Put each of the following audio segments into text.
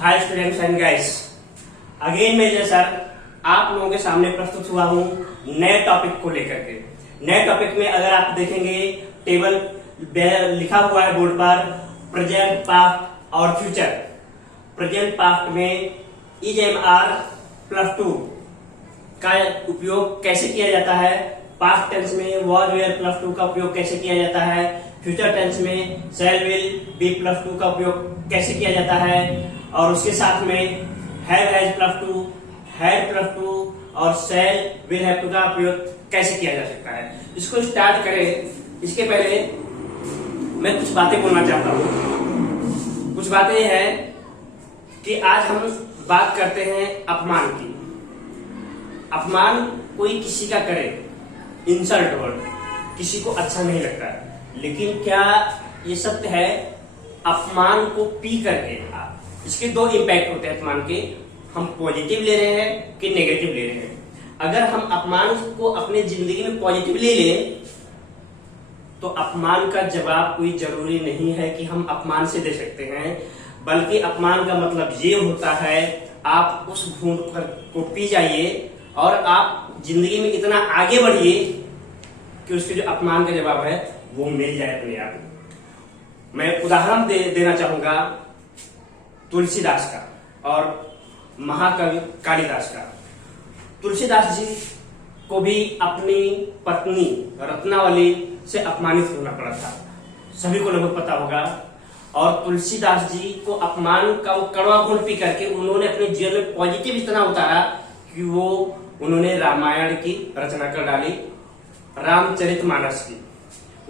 Hi students and guys, again मैं जय sir आप लोगों के सामने प्रस्तुत हुआ हूँ नए टॉपिक को लेकर के। नए टॉपिक में अगर आप देखेंगे टेबल लिखा हुआ है बोर्ड पर प्रेजेंट, पास्ट और फ्यूचर। प्रेजेंट पास्ट में is am are plus to का उपयोग कैसे किया जाता है, पास्ट टेंस में वॉज वेयर प्लस टू का उपयोग कैसे किया जाता है, फ्यूचर टेंस में shall will be plus to का उपयोग कैसे किया जाता है, और उसके साथ में have has plus two, had plus two और शैल विल हैव टू का उपयोग कैसे किया जा सकता है। इसको स्टार्ट करें इसके पहले मैं कुछ बातें बोलना चाहता हूँ। कुछ बातें हैं कि आज हम बात करते हैं अपमान की। अपमान कोई किसी का करे, इंसल्ट वर्ड किसी को अच्छा नहीं लगता है, लेकिन क्या ये सत्य है अपमान को पी करके इसके दो इम्पैक्ट होते हैं अपमान के, हम पॉजिटिव ले रहे हैं कि नेगेटिव ले रहे हैं। अगर हम अपमान को अपने जिंदगी में पॉजिटिवली लें तो अपमान का जवाब कोई जरूरी नहीं है कि हम अपमान से दे सकते हैं, बल्कि अपमान का मतलब ये होता है आप उस घूंट को पी जाइए और आप जिंदगी में इतना आगे बढ़िए कि उसके जो अपमान का जवाब है वो मिल जाए अपने आप। मैं उदाहरण देना चाहूंगा तुलसीदास का और महाकवि कालिदास का। तुलसीदास जी को भी अपनी पत्नी रत्नावली से अपमानित होना पड़ा था, सभी को लगभग पता होगा। और तुलसीदास जी को अपमान का वो कड़वा गुण पी करके उन्होंने अपने जीवन में पॉजिटिव इतना उतारा कि वो उन्होंने रामायण की रचना कर डाली, रामचरितमानस की।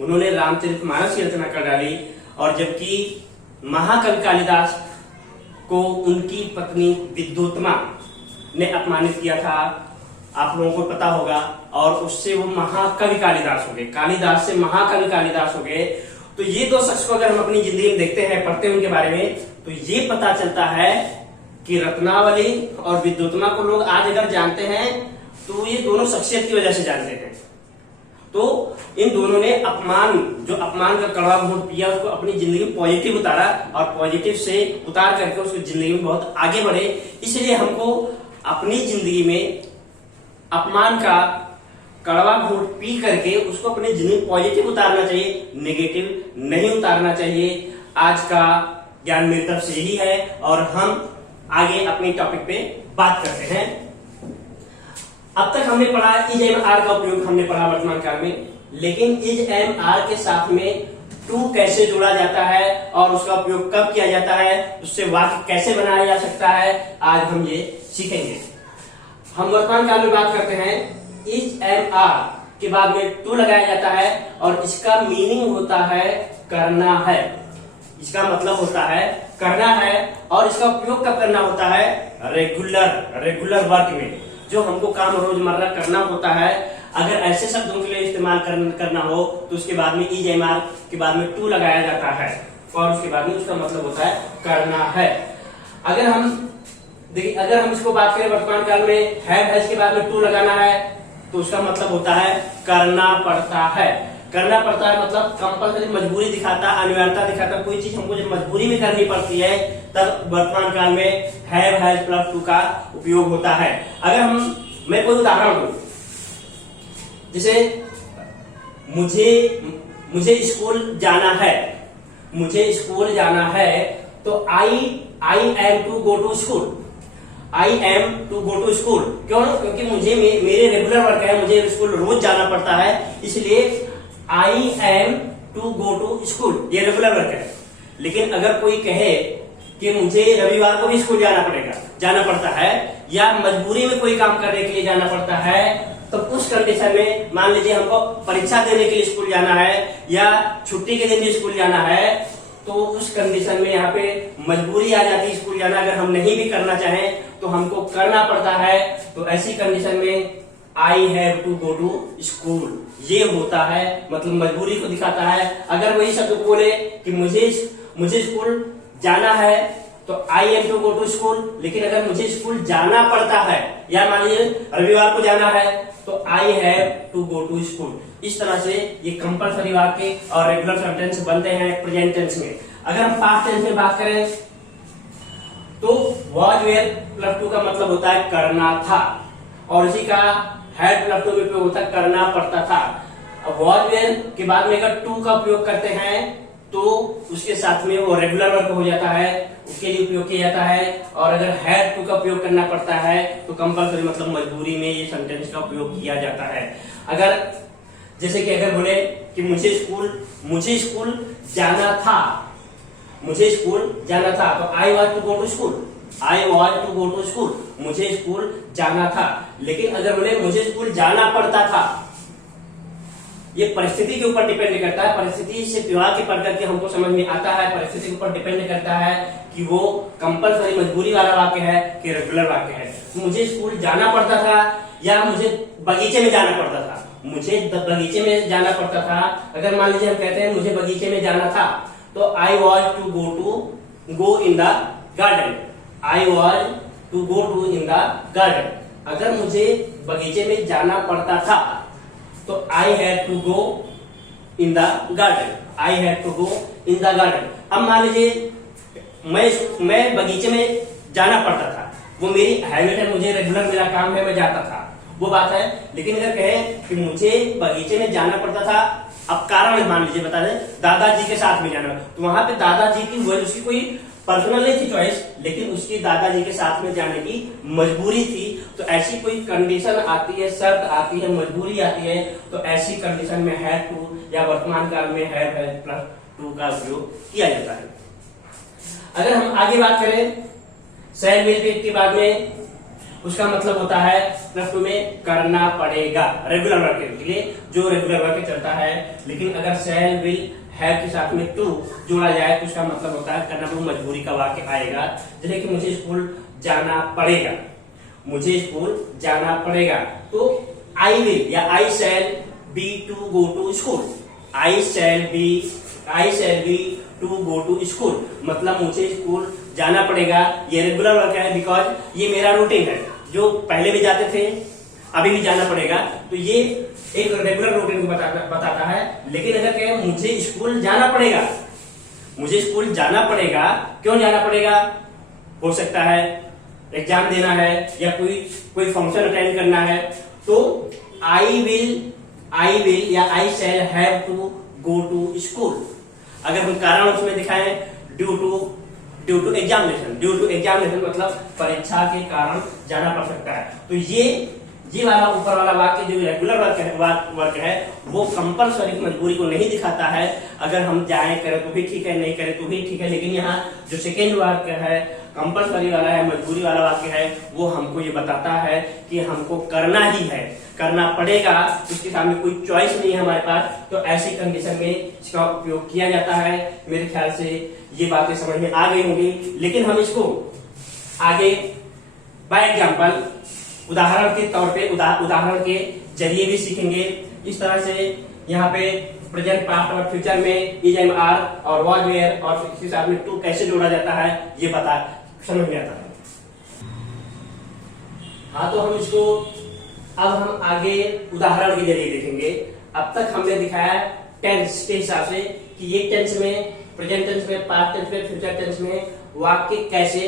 उन्होंने रामचरितमानस की रचना कर डाली। और जबकि महाकवि कालिदास को उनकी पत्नी विद्योत्मा ने अपमानित किया था, आप लोगों को पता होगा, और उससे वो महाकवि कालिदास हो गए, कालिदास से महाकवि कालिदास हो गए। तो ये दो शख्स को अगर हम अपनी जिंदगी में देखते हैं, पढ़ते हैं उनके बारे में, तो ये पता चलता है कि रत्नावली और विद्योत्मा को लोग आज अगर जानते हैं तो ये दोनों शख्सियत की वजह से जानते हैं। तो इन दोनों ने अपमान का कड़वा घूंट पिया, उसको अपनी जिंदगी में पॉजिटिव उतारा और पॉजिटिव से उतार करके उसकी जिंदगी में बहुत आगे बढ़े। इसलिए हमको अपनी जिंदगी में अपमान का कड़वा घूंट पी करके उसको अपनी जिंदगी में पॉजिटिव उतारना चाहिए, नेगेटिव नहीं उतारना चाहिए। आज का ज्ञान मेरी तरफ से यही है और हम आगे अपने टॉपिक पे बात करते हैं। अब तक हमने पढ़ा इज एम आर का उपयोग हमने पढ़ा वर्तमान काल में, लेकिन इज एम आर के साथ में टू कैसे जोड़ा जाता है और उसका उपयोग कब किया जाता है, उससे वाक्य कैसे बनाया जा सकता है, आज हम ये सीखेंगे। हम वर्तमान काल में बात करते हैं इज एम आर के बाद में टू लगाया जाता है और इसका मीनिंग होता है करना है। इसका मतलब होता है करना है और इसका उपयोग कब करना होता है, रेगुलर वर्क में, जो हमको काम रोजमर्रा करना होता है। अगर ऐसे शब्दों के लिए इस्तेमाल करना हो तो उसके बाद में इज एम आर के बाद में टू लगाया जाता है और उसके बाद में उसका मतलब होता है करना है। अगर हम इसको बात करें वर्तमान काल में हैव के बाद में टू लगाना है तो उसका मतलब होता है करना पड़ता है। करना पड़ता है मतलब कंपल्सरी, मजबूरी दिखाता, अनिवार्यता दिखाता। कोई चीज हमको जब मजबूरी में करनी पड़ती है तब वर्तमान काल में हैव हैज प्लस टू का उपयोग होता है। अगर मैं कोई उदाहरण दूं, जैसे मुझे स्कूल जाना है, मुझे स्कूल जाना है, तो I am to go to school, I am to go to school. क्यों? क्योंकि मुझे मेरे रेगुलर वर्क है, मुझे स्कूल रोज जाना पड़ता है, इसलिए I am to go to school, ये रेगुलर वर्क है। लेकिन अगर कोई कहे कि मुझे रविवार को भी स्कूल जाना पड़ता है, या मजबूरी में कोई काम करने के लिए जाना पड़ता है, तो उस कंडीशन में मान लीजिए हमको परीक्षा देने के लिए स्कूल जाना है या छुट्टी के दिन भी स्कूल जाना है, तो उस कंडीशन में यहाँ पे मजबूरी आ जाती है स्कूल जाना। अगर हम नहीं भी करना चाहें तो हमको करना पड़ता है। तो ऐसी कंडीशन में I have to go to school ये होता है, मतलब मजबूरी को दिखाता है। अगर वही शब्द बोले कि मुझे स्कूल जाना है तो I am to go to school, लेकिन अगर मुझे स्कूल जाना पड़ता है या मान लीजिए रविवार को जाना है तो I have to go to school. इस तरह से ये कंपल्सरी वाक्य और रेगुलर सेंटेंस बनते हैं प्रेजेंट टेंस में। अगर हम पास्ट टेंस में बात करें तो वॉज वेयर प्लस टू का मतलब होता है करना था, और इसी का हैड प्लस टू में उपयोग होता है करना पड़ता था। अब वॉज वेयर के बाद में अगर टू का उपयोग करते हैं तो उसके साथ में वो रेगुलर वर्क हो जाता है, उसके लिए उपयोग किया जाता है। और अगर हैड टू का उपयोग करना पड़ता है तो कंपल्सरी मतलब मजबूरी में ये सेंटेंस का उपयोग किया जाता है। अगर जैसे कि अगर बोले कि मुझे स्कूल जाना था, मुझे स्कूल जाना था, तो I was to go to school, I was to go to school, मुझे स्कूल जाना था। लेकिन अगर बोले मुझे स्कूल जाना पड़ता था, ये परिस्थिति के ऊपर डिपेंड करता है, परिस्थिति से विवाह के पढ़ करके हमको समझ में आता है, परिस्थिति के ऊपर डिपेंड करता है कि वो कंपल्सरी मजबूरी वाला वाक्य है कि रेगुलर वाक्य है। तो मुझे स्कूल जाना पड़ता था या मुझे बगीचे में जाना पड़ता था, मुझे बगीचे में जाना पड़ता था। अगर मान लीजिए हम कहते हैं मुझे बगीचे में जाना था, तो I was to go in the garden, I was to go to in the garden. अगर मुझे बगीचे में जाना पड़ता था तो I had to go in the garden, I had to go in the garden. अब मान लीजिए मैं बगीचे में जाना पड़ता था, वो मेरी हैबिट है, मुझे रेगुलर मेरा काम है, मैं जाता था, वो बात है। लेकिन अगर कहें कि मुझे बगीचे में जाना पड़ता था, अब कारण मान लीजिए बता दें दादाजी के साथ में जाना, तो वहां पे दादाजी की वो उसकी कोई पर्सनल नहीं थी चॉइस, लेकिन उसकी दादाजी के साथ में जाने की मजबूरी थी। तो ऐसी कोई कंडीशन आती है, शर्त आती है, मजबूरी आती है, तो ऐसी कंडीशन में हैड टू या वर्तमान काल में हैव प्लस टू का उपयोग किया जाता है। अगर हम आगे बात करें शैल विल के बाद में, उसका मतलब होता है प्लस टू में करना पड़ेगा, रेगुलर वर्क के लिए जो रेगुलर वर्क चलता है। लेकिन अगर शैल विल हैव के साथ में टू जोड़ा जाए तो उसका मतलब होता है करना पड़ेगा, मजबूरी का वाक्य आएगा। जैसे कि मुझे स्कूल जाना पड़ेगा, मुझे स्कूल जाना पड़ेगा, तो आई विल या I shall be to go to school, I shall be to go to school, मतलब मुझे स्कूल जाना पड़ेगा। ये रेगुलर वर्क है, बिकॉज ये मेरा रूटीन है, जो पहले भी जाते थे अभी भी जाना पड़ेगा, तो ये एक रेगुलर रूटीन को बताता है। लेकिन अगर कहें मुझे स्कूल जाना पड़ेगा, मुझे स्कूल जाना पड़ेगा, क्यों जाना पड़ेगा? हो सकता है एग्जाम देना है या कोई फंक्शन अटेंड करना है, तो आई विल या I shall have to go to school. अगर हम कारण उसमें दिखाएं ड्यू टू एग्जामिनेशन मतलब परीक्षा के कारण जाना पड़ सकता है। तो ये वाला ऊपर वाला वाक्य जो रेगुलर वर्क है वो कंपल्सरी मजबूरी को नहीं दिखाता है। अगर हम जाए करें तो भी ठीक है, नहीं करें तो भी ठीक है। लेकिन यहाँ जो सेकेंड वाक्य है कंपल्सरी वाला है, मजबूरी वाला वाक्य है, वो हमको ये बताता है कि हमको करना ही है, करना पड़ेगा, उसके सामने कोई चॉइस नहीं है हमारे पास। तो ऐसी कंडीशन में इसका उपयोग किया जाता है। मेरे ख्याल से ये बातें समझ में आ गई होंगी। लेकिन हम इसको आगे बाय एग्जाम्पल उदाहरण के तौर पे उदाहरण के जरिए भी सीखेंगे। इस तरह से यहाँ पे प्रेजेंट, पास्ट और फ्यूचर में इज एम आर और वॉज वेयर और इसके साथ में टू कैसे जोड़ा जाता है ये बता समझ में आता है। हाँ, तो हम इसको अब हम आगे उदाहरण के जरिए देखेंगे। अब तक हमने दिखाया टेंस के हिसाब से कि ये टेंस में, प्रेजेंट टेंस में, पास्ट टेंस में, फ्यूचर टेंस में वाक्य कैसे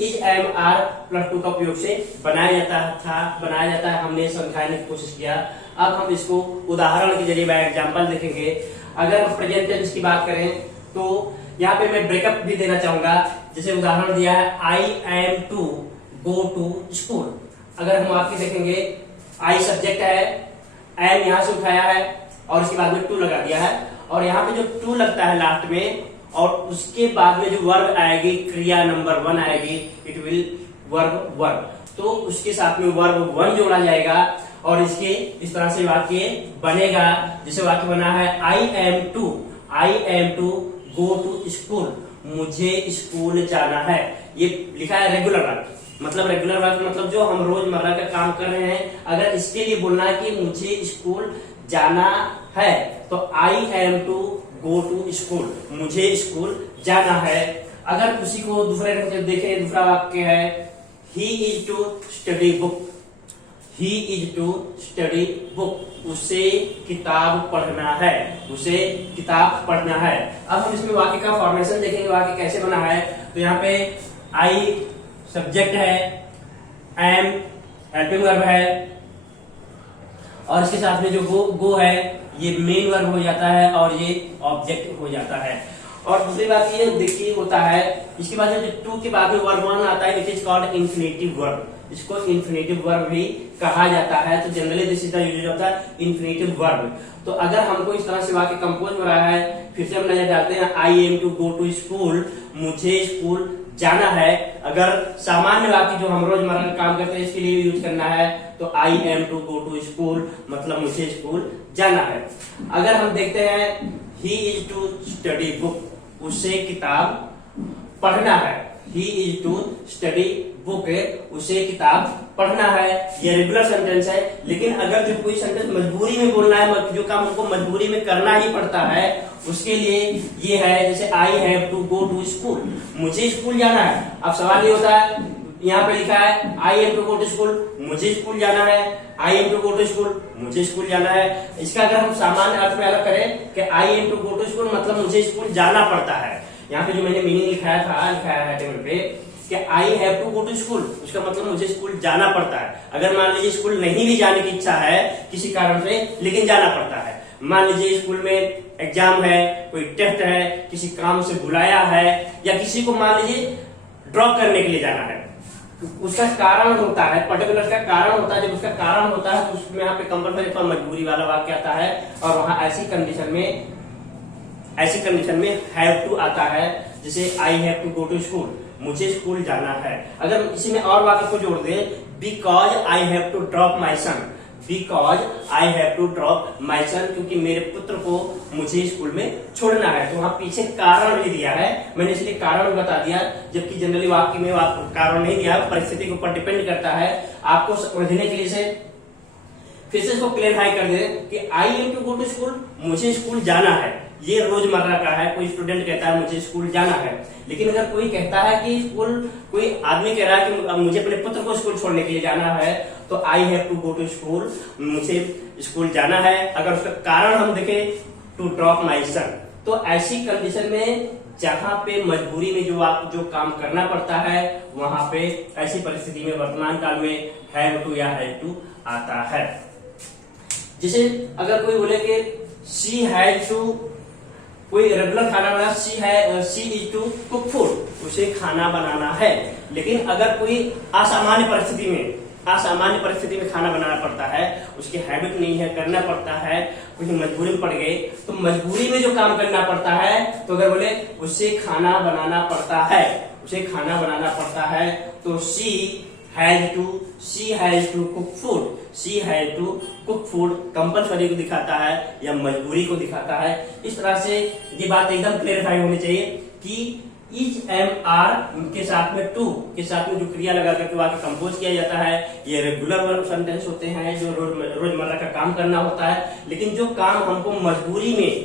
is am are plus to का उपयोग से बनाया जाता है। हमने समझाने की कोशिश किया। अब हम इसको उदाहरण के जरिए बाय एग्जांपल देखेंगे। अगर हम प्रेजेंट टेंस की बात करें तो यहाँ पे मैं ब्रेकअप भी देना चाहूंगा। जैसे उदाहरण दिया है I am to go to school. अगर हम वाक्य देखेंगे, आई सब्जेक्ट है, एम यहाँ से उठाया है और उसके बाद में टू लगा दिया है, और यहाँ पे जो टू लगता है लास्ट में और उसके बाद में जो वर्ब आएगी, क्रिया नंबर 1 आएगी, इट विल वर्ब, तो उसके साथ में वर्ब 1 जोड़ा जाएगा और इसके इस तरह से वाक्य बनेगा। जैसे वाक्य बना है I am to go to school, मुझे स्कूल जाना है। ये लिखा है रेगुलर वर्क, मतलब रेगुलर वर्क मतलब जो हम रोजमर्रा का काम कर रहे हैं। अगर इसके लिए बोलना है कि मुझे स्कूल जाना है तो I am to go to school, मुझे स्कूल जाना है। अगर उसी को दूसरे ढंग से देखें, दूसरा वाक्य है he is to study book, he is to study book, उसे किताब पढ़ना है, उसे किताब पढ़ना है। अब हम इसमें वाक्य का फॉर्मेशन देखेंगे, वाक्य कैसे बना है। तो यहाँ पे आई सब्जेक्ट है, एम हेल्पिंग वर्ब है, और इसके साथ में जो गो है ये मेन वर्ब हो जाता है और ये ऑब्जेक्ट हो जाता है। और दूसरी बात ये देखिए होता है, इसके बाद जो टू के बाद में वर्ब वन आता है, it is called infinitive verb. इसको इन्फिनेटिव वर्ब भी कहा जाता है। तो generally this is the usages of the infinitive verb. तो अगर हमको इस तरह से वाक्य कंपोज हो रहा है, फिर से हम नजर डालते हैं, I am to go to school, मुझे स्कूल जाना है। अगर सामान्य वाक्य जो हम रोजमर्रा का काम करते हैं इसके लिए यूज करना है तो I am to go to school मतलब मुझे स्कूल जाना है। अगर हम देखते हैं he is to study book, उसे किताब पढ़ना है। He is to study book, उसे किताब पढ़ना है। ये रेगुलर सेंटेंस है। लेकिन अगर जो कोई सेंटेंस मजबूरी में बोलना है, जो काम हमको मजबूरी में करना ही पड़ता है, उसके लिए ये है, जैसे I have to go to school, मुझे स्कूल जाना है। अब सवाल ये होता है, यहाँ पे लिखा है I am to go to school, मुझे स्कूल जाना है। I am to go to school, मुझे स्कूल जाना है। इसका अगर हम सामान्य अर्थ में अलग करें कि I am to go to school मतलब मुझे स्कूल जाना पड़ता है। यहाँ पे जो मैंने मीनिंग लिखाया है टेबल पे कि I have to go to school, उसका मतलब मुझे स्कूल जाना पड़ता है। अगर मान लीजिए स्कूल नहीं भी जाने की इच्छा है किसी कारण से, लेकिन जाना पड़ता है। मान लीजिए स्कूल में एग्जाम है, कोई टेस्ट है, किसी काम से बुलाया है, या किसी को मान लीजिए ड्रॉप करने के लिए जाना है, उसका कारण होता है, पर्टिकुलर का कारण होता है। जब उसका कारण होता है तो उसमें यहाँ पे कंपल्सरी पर मजबूरी वाला वाक्य आता है, और वहां ऐसी कंडीशन में हैव टू आता है। जैसे I have to go to school, मुझे स्कूल जाना है। अगर इसी में और वाक्य को जोड़ दे, because I have to drop my son, because I have to drop my son, क्योंकि मेरे पुत्र को मुझे स्कूल में छोड़ना है। तो वहां पीछे कारण भी दिया है, मैंने इसलिए कारण बता दिया, जबकि जनरली वाक्य में कारण नहीं दिया, परिस्थिति के ऊपर डिपेंड करता है। आपको समझने के लिए से फिर से इसको क्लियरफाई कर दे कि I am to go to school, मुझे स्कूल जाना है। ये रोजमर्रा का है। कोई स्टूडेंट कहता है मुझे स्कूल जाना है, लेकिन अगर कोई कहता है कि स्कूल, कोई आदमी कह रहा है कि मुझे अपने पुत्र को स्कूल छोड़ने के लिए जाना है, तो I have to go to school, मुझे स्कूल जाना है। अगर उसका कारण हम देखें, टू ड्रॉप माई सन, तो ऐसी कंडीशन में जहां पे मजबूरी में जो काम करना पड़ता है, वहां पे ऐसी परिस्थिति में वर्तमान काल में हैव टू या हैव टू आता है। जैसे अगर कोई बोले कि शी हैज टू, कोई रेगुलर खाना बना, she is to cook food, उसे खाना बनाना है। लेकिन अगर कोई असामान्य परिस्थिति में खाना बनाना पड़ता है, उसकी हैबिट नहीं है, करना पड़ता है, कुछ मजबूरी में पड़ गए, तो मजबूरी में जो काम करना पड़ता है, तो अगर बोले उसे खाना बनाना पड़ता है, उसे खाना बनाना पड़ता है, तो she has to cook food, she has to cook food compulsory को दिखाता है या मजबूरी को दिखाता है। इस तरह से ये बात एकदम क्लियरफाई होनी चाहिए कि इज एम आर के साथ में टू के साथ में जो क्रिया लगा करके वाक्य कंपोज किया जाता है, ये रेगुलर वर्ब सेंटेंस होते हैं जो रोजमर्रा का काम करना होता है। लेकिन जो काम हमको मजबूरी में,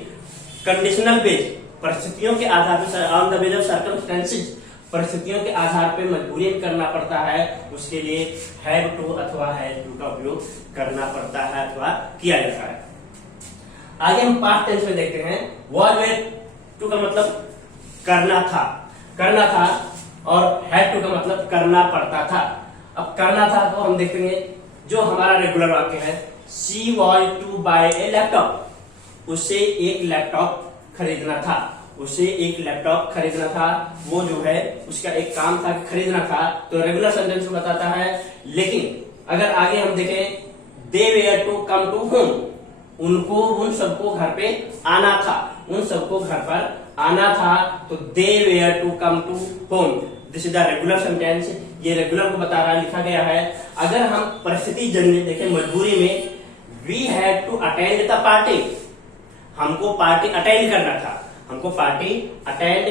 कंडीशनल बेस, परिस्थितियों के आधार पर, on the base of circumstances, परिस्थितियों के आधार पर मजबूरी में करना पड़ता है, उसके लिए हैव टू अथवा हैज टू का उपयोग करना पड़ता है अथवा किया जाता है। आगे हम पास्ट टेंस में देखते हैं। वॉज वेयर टू का मतलब करना था, और हैड टू का मतलब करना पड़ता था। अब करना था तो हम देखेंगे जो हमारा रेगुलर वाक्य है, she was to buy a laptop, उसे एक लैपटॉप खरीदना था, उसे एक लैपटॉप खरीदना था। वो जो है उसका एक काम था, खरीदना था, तो रेगुलर सेंटेंस में बताता है। लेकिन अगर आगे हम देखें, they were to come to home, उन सबको घर पे आना था, उन सबको घर पर आना था, तो they were to come to home, this is the regular sentence. ये रेगुलर को बता रहा है, लिखा गया है। अगर हम परिस्थिति जन्य देखें, मजबूरी में, we had to attend the party, हमको पार्टी अटेंड करना था, हमको पार्टी अटेंड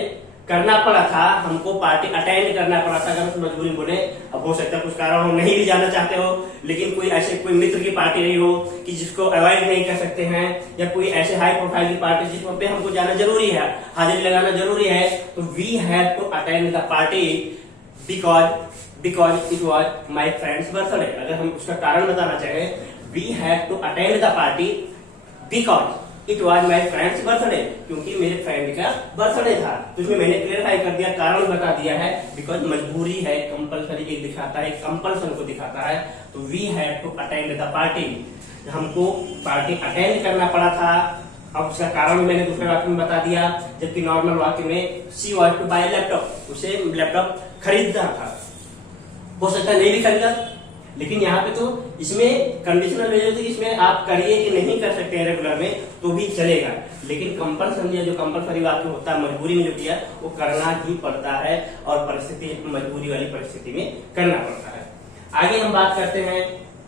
करना पड़ा था, हमको पार्टी अटेंड करना पड़ा था। अगर मजबूरी बोले, अब हो सकता है कुछ कारण हो, नहीं भी जाना चाहते हो, लेकिन कोई ऐसे कोई मित्र की पार्टी नहीं हो कि जिसको अवॉइड नहीं कर सकते हैं, या कोई ऐसे हाई प्रोफाइल की पार्टी जिसमें पे हमको जाना जरूरी है, हाजिरी लगाना जरूरी है, तो we have to attend the party because it was my friend's birthday. अगर हम उसका कारण बताना चाहें, we have to attend the party because it was my friend's birthday, क्योंकि मेरे फ्रेंड का बर्थडे था। तो इसमें मैंने क्लियरफाई कर दिया, कारण बता दिया है, बिकॉज मजबूरी है, कंपल्सरी एक दिखाता है, कंपल्सन को दिखाता है। तो we had to attend the party, हमको पार्टी अटेंड करना पड़ा था। अब उसका कारण मैंने दूसरे वाक्य में बता दिया, जबकि नॉर्मल वाक्य में she was to buy laptop, उसे लैपटॉप खरीदना था। हो सकता है नहीं भी खरीदा, लेकिन यहाँ पे तो इसमें कंडीशनल वैल्यू थी, इसमें आप करिए कि नहीं कर सकते हैं रेगुलर में तो भी चलेगा, लेकिन कंपल्सन या जो कंपल्सरी वाक्य होता है मजबूरी में जो किया वो करना ही पड़ता है, और परिस्थिति मजबूरी वाली परिस्थिति में करना पड़ता है। आगे हम बात करते हैं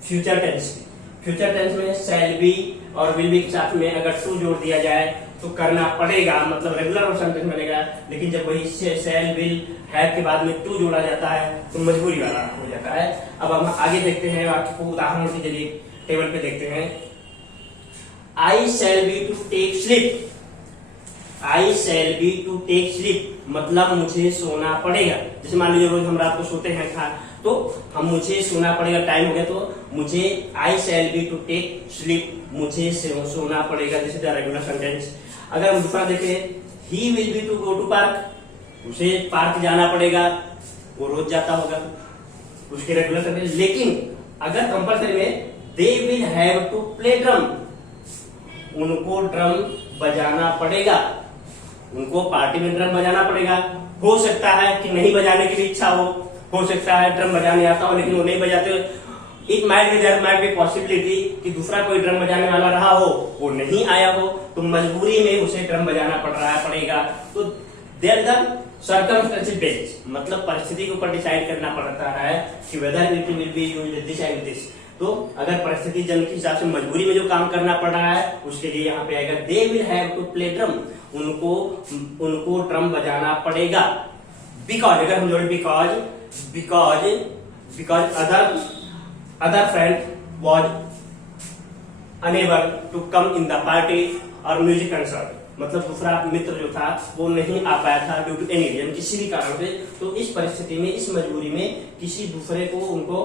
फ्यूचर टेंस की। फ्यूचर टेंस में शैल बी और विल बी के साथ में अगर टू जोड़ दिया जाए तो करना पड़ेगा, मतलब रेगुलर सेंटेंस बनेगा। लेकिन जब वही शैल विल हैव के बाद में टू जोड़ा जाता है तो मजबूरी वाला हो जाता है। अब हम आगे देखते हैं वाक्य को उदाहरण के जरिए टेबल पे देखते हैं। I shall be to take sleep, I shall be to take sleep मतलब मुझे सोना पड़ेगा। जैसे मान लीजिए रोज हम रात को सोते हैं तो हम मुझे सोना पड़ेगा, टाइम हो गया तो मुझे I shall be to take sleep, मुझे सोना पड़ेगा, this is the regular sentence. अगर हम दूसरा देखें, he will be to go to park, उसे पार्क जाना पड़ेगा, वो रोज जाता होगा, उसके रेगुलर सेंटेंस। लेकिन अगर कंपल्सरी में they will have to play drum, उनको ड्रम बजाना पड़ेगा, उनको पार्टी में ड्रम बजाना पड़ेगा। हो सकता है कि नहीं बजाने की भी इच्छा हो सकता है ड्रम बजाने आता हो लेकिन वो नहीं बजाते। It might be there might be possibility कि दूसरा कोई ड्रम बजाने वाला रहा हो, वो नहीं आया हो, तो मजबूरी में उसे ड्रम बजाना पड़ेगा। तो देयर द सर्कमस्टेंसेस बेस्ड, मतलब परिस्थिति के ऊपर डिसाइड करना पड़ता है कि whether it will be used this and this. तो अगर परिस्थिति जन के हिसाब से मजबूरी में जो काम करना पड़ रहा है उसके लिए यहाँ पे आएगा they will have to play drum, उनको ड्रम बजाना पड़ेगा। बिकॉज अगर हम जोड़े because other friend was unable to come in the party और म्यूजिक कंसर्ट, मतलब दूसरा मित्र जो था वो नहीं आ पाया था ड्यू टू एनी रीजन, किसी भी कारण से। तो इस परिस्थिति में, इस मजबूरी में किसी दूसरे को उनको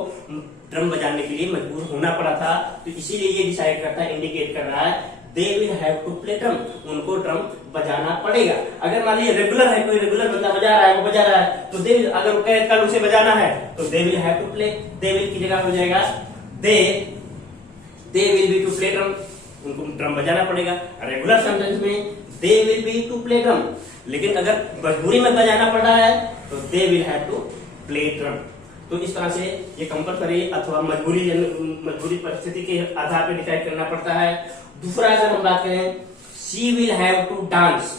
ड्रम बजाने के लिए मजबूर होना पड़ा था। तो इसीलिए ये डिसाइड करता है, इंडिकेट कर रहा है they will have to play drum, उनको ड्रम बजाना पड़ेगा। अगर मान लीजिए रेगुलर है, कोई रेगुलर बंदा बजा रहा है, वो बजा रहा है, तो दे अगर वो कल उसे बजाना है तो they will have to play, they will की जगह हो जाएगा they will be to play drum, उनको ड्रम बजाना पड़ेगा। रेगुलर सेंटेंस में they will be to play drum, लेकिन अगर मजबूरी में बजाना पड़ रहा है तो they will have to play drum. तो इस तरह से ये कंपल्सरी अथवा मजबूरी परिस्थिति के आधार पर डिसाइड करना पड़ता है। दूसरा अगर हम बात करें, she will have to dance,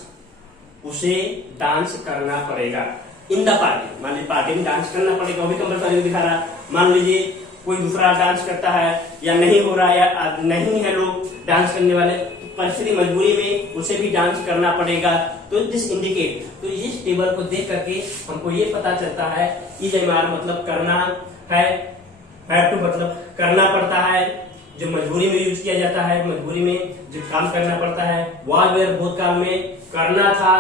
उसे डांस करना पड़ेगा इन द पार्टी, मान लीजिए पार्टी में डांस करना पड़ेगा, वो भी कंपल्सरी दिखा रहा। मान लीजिए कोई दूसरा डांस करता है या नहीं हो रहा है या नहीं है लोग डांस करने वाले, परिस्थिति मजबूरी में उसे भी डांस करना पड़ेगा। तो दिस इंडिकेट, तो इस टेबल को देख करके हमको ये पता चलता है इज एमआर मतलब करना है, हैव टू मतलब करना पड़ता है, जो मजबूरी में यूज किया जाता है, मजबूरी में जो काम करना पड़ता है। वाज वेयर भूतकाल में करना था,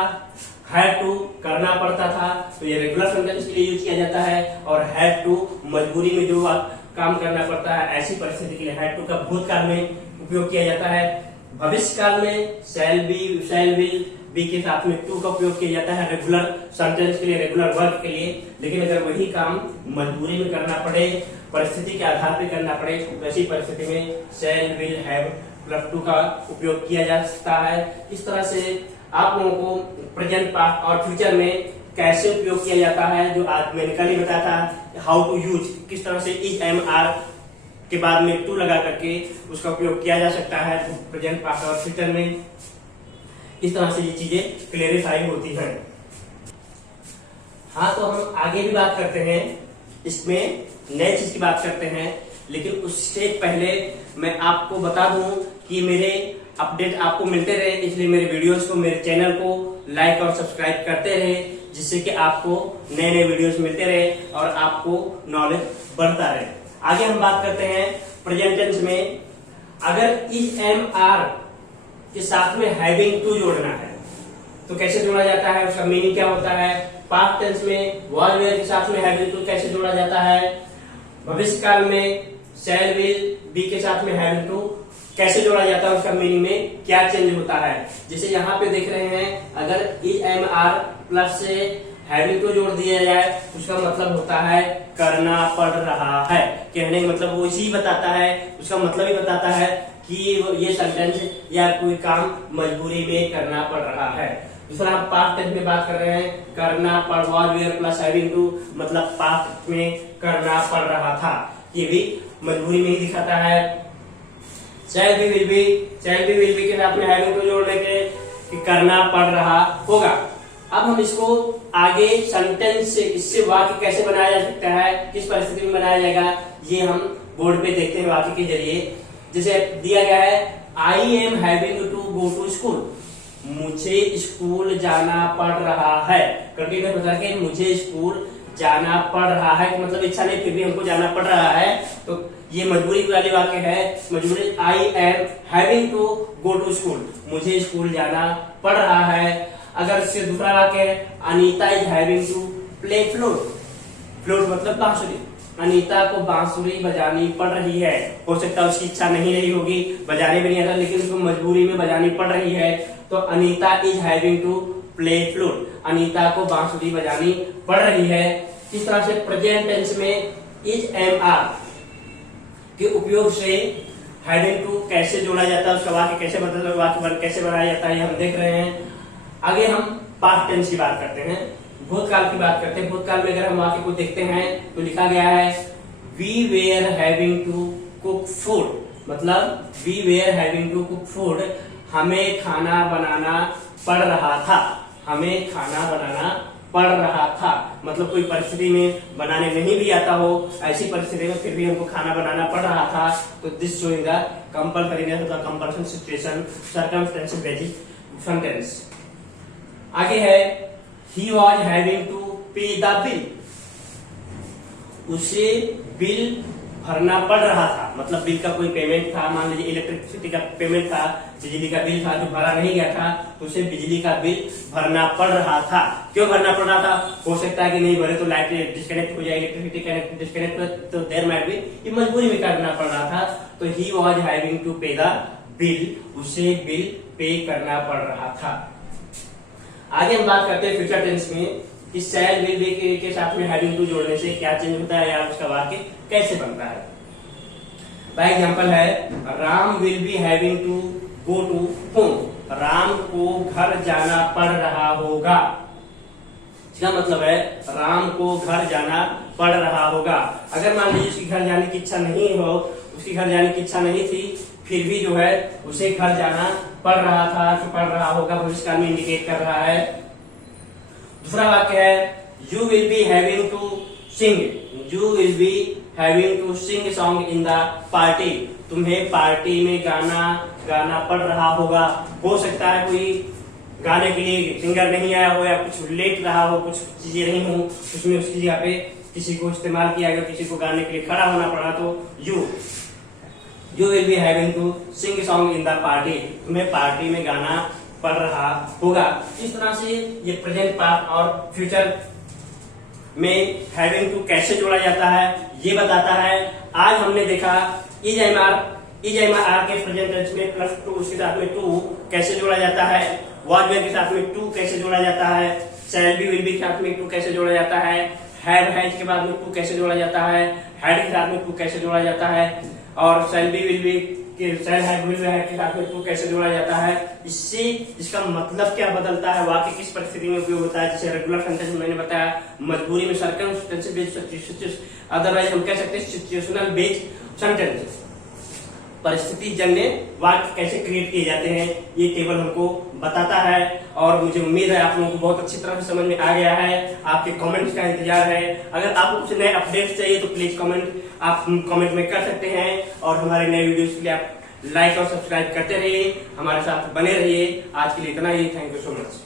हैड टू करना पड़ता था, तो ये रेगुलर सेंटेंस के लिए यूज किया जाता है। और हैड टू मजबूरी में जो काम करना पड़ता है, ऐसी परिस्थिति के लिए हैड टू का भूतकाल में उपयोग किया जाता है। भविष्य काल में shall be, shell will B के साथ में टू का उपयोग किया जाता है रेगुलर सेंटेंस के लिए, रेगुलर वर्क के लिए। लेकिन अगर वही काम मजबूरी में करना पड़े, परिस्थिति के आधार पर करना पड़े, तो ऐसी परिस्थिति में shall will have plus to का उपयोग किया जा सकता है। इस तरह से आप लोगों को प्रेजेंट, पास्ट और फ्यूचर में कैसे उपयोग किया जाता है, जो आज मैंने कल ही बताया था, हाउ टू यूज, किस तरह से इज एम आर के बाद में टू लगा करके उसका उपयोग किया जा सकता है प्रेजेंट, पास्ट और फ्यूचर में। इस तरह से ये चीजें क्लेरिफाई होती हैं। हाँ, तो हम आगे भी बात करते हैं, इसमें नई चीज की बात करते हैं, लेकिन उससे पहले मैं आपको बता दूं कि मेरे अपडेट आपको मिलते रहे, इसलिए मेरे वीडियोस को, मेरे चैनल को लाइक और सब्सक्राइब करते रहे, जिससे कि आपको नए नए वीडियोस मिलते रहे और आपको नॉलेज बढ़ता रहे। आगे हम बात करते हैं प्रेजेंट टेंस में, अगर इज एम आर के साथ में हैविंग टू जोड़ना है तो कैसे जोड़ा जाता है, उसका मीनिंग क्या होता है। पास्ट टेंस में वाज वेयर के साथ में हैविंग टू कैसे जोड़ा जाता है। भविष्य काल में शैल विल बी के साथ में हैविंग टू कैसे जोड़ा जाता है, उसका मीनिंग में क्या चेंज होता है। जैसे यहाँ पे देख रहे हैं, अगर इज एम आर प्लस से हैविंग टू जोड़ दिया जाए, उसका मतलब होता है करना पड़ रहा है। कहने का मतलब वो इसी बताता है, उसका मतलब ही बताता है कि ये सेंटेंस या कोई काम मजबूरी में करना पड़ रहा है। दूसरा हम पास्ट टेंस में बात कर रहे हैं, करना पड़ was were plus having to, मतलब पास्ट में करना पड़ रहा था, ये भी मजबूरी में ही दिखाता है। शैल बी विल बी के साथ में हैविंग टू जोड़ने के कि करना पड़ रहा होगा। अब हम इसको आगे सेंटेंस से, इससे वाक्य कैसे बनाया जा सकता है, किस परिस्थिति में बनाया जाएगा, ये हम बोर्ड पे देखते हैं वाक्य के जरिए। जैसे दिया गया है, I am having to go to school, मुझे स्कूल जाना पड़ रहा है। कंटिन्यूअस बता के मुझे स्कूल जाना पड़ रहा है, मतलब इच्छा नहीं फिर भी हमको जाना पड़ रहा है, तो ये मजबूरी वाली वाक्य है। मजबूरी, I am having to go to school, मुझे स्कूल जाना पड़ रहा है। अगर इससे दूसरा वाक्य है, Anita is having to play flute, flute मतलब बांसुरी, अनीता को बांसुरी बजानी पड़ रही है। हो सकता है उसकी इच्छा नहीं रही होगी, बजाने भी नहीं आता, लेकिन उसको मजबूरी में बजानी पड़ रही है, तो Anita is having to play flute, Anita को बांसुरी बजानी पड़ रही है। इस तरह से प्रेजेंट टेंस में इज एम आर के उपयोग से हैविंग टू कैसे जोड़ा जाता है, उसका वाक्य कैसे बदल वाक्य कैसे बनाया जाता है, ये हम देख रहे हैं। आगे हम पास्ट टेंस की बात करते हैं, भूतकाल की बात करते हैं। भूतकाल में अगर हम वाक्य को देखते हैं तो लिखा गया है, we were having to cook food, मतलब we were having to cook food, हमें खाना बनाना पड़ रहा था, हमें खाना बनाना पड़ रहा था, मतलब कोई परिस्थिति में बनाने नहीं भी आता हो, ऐसी परिस्थिति में फिर भी हमको खाना बनाना पड़ रहा था, तो this showing the compulsoriness of the compulsion situation circumstances basis sentence. आगे है, he was having to pay the bill, उसे बिल भरना पड़ रहा था, मतलब बिल का कोई पेमेंट था, मान लीजिए इलेक्ट्रिसिटी का पेमेंट था, बिजली का बिल था जो भरा नहीं गया था, तो उसे बिजली का बिल भरना पड़ रहा था। क्यों भरना पड़ रहा था, हो सकता है कि नहीं भरे तो लाइट डिस्कनेक्ट हो जाए, इलेक्ट्रिसिटी डिस्कनेक्ट, तो देर माइट बी, ये मजबूरी में करना पड़ रहा था, तो ही was having to pay the bill, उसे बिल पे करना पड़ रहा था। आगे हम बात करते हैं फ्यूचर टेंस में कि शैल विल बी के साथ में हैविंग टू जोड़ने से क्या चेंज होता है या उसका वाक्य कैसे बनता है। बाय एग्जांपल है, Ram will be having to go to home, Ram को घर जाना पड़ रहा होगा। इसका मतलब है राम को घर जाना पड़ रहा होगा। अगर मान लीजिए उसकी घर जाने की इच्छा नहीं हो, उसकी घर जाने की इच्छा नहीं थी, फिर भी जो है उसे घर जाना पड़ रहा था, तो पड़ रहा होगा भविष्यकाल में इंडिकेट कर रहा है। दूसरा वाक्य है, you will be having to sing, you will be having to sing song in the party, तुम्हें पार्टी में गाना पड़ रहा होगा। हो सकता है कोई गाने के लिए सिंगर नहीं आया हो, या कुछ लेट रहा हो, कुछ चीजें नहीं हो, उसमें उसकी जगह पे किसी को इस्तेमाल किया गया, किसी को गाने के लिए खड़ा होना पड़ा, तो you will be having to sing song in the party, तुम्हें पार्टी में गाना पड़ रहा होगा। इस तरह से ये प्रेजेंट, पास्ट और फ्यूचर में हैविंग टू कैसे जोड़ा जाता है ये बताता है। आज हमने देखा इज एम आर के प्रेजेंट टेंस में प्लस टू, उसके साथ में टू कैसे जोड़ा जाता है, वॉज वेयर के साथ में टू कैसे जोड़ा जाता है, शैल बी विल बी के साथ में टू कैसे जोड़ा जाता है, हैज के बाद में टू कैसे जोड़ा जाता है, हैड के साथ में टू कैसे जोड़ा जाता है, और शैल बी विल बी के साथ में टू कैसे जोड़ा जाता है। इससे इसका मतलब क्या बदलता है, वाक्य किस परिस्थिति में उपयोग होता है। जैसे रेगुलर सेंटेंस में मैंने बताया, मजबूरी में सर्कमस्टेंसेस बेस्ड, अदरवाइज हम कह सकते हैं सिचुएशनल बेस्ड सेंटेंस, परिस्थिति जन्य वाक्य कैसे क्रिएट किए जाते हैं, ये टेबल हमको बताता है। और मुझे उम्मीद है आप लोगों को बहुत अच्छी तरह से समझ में आ गया है। आपके कमेंट्स का इंतजार है। अगर आपको कुछ नए अपडेट्स चाहिए तो प्लीज आप कमेंट में कर सकते हैं, और हमारे नए वीडियोस के लिए आप लाइक और सब्सक्राइब करते रहिए, हमारे साथ बने रहिए। आज के लिए इतना ही, थैंक यू सो मच।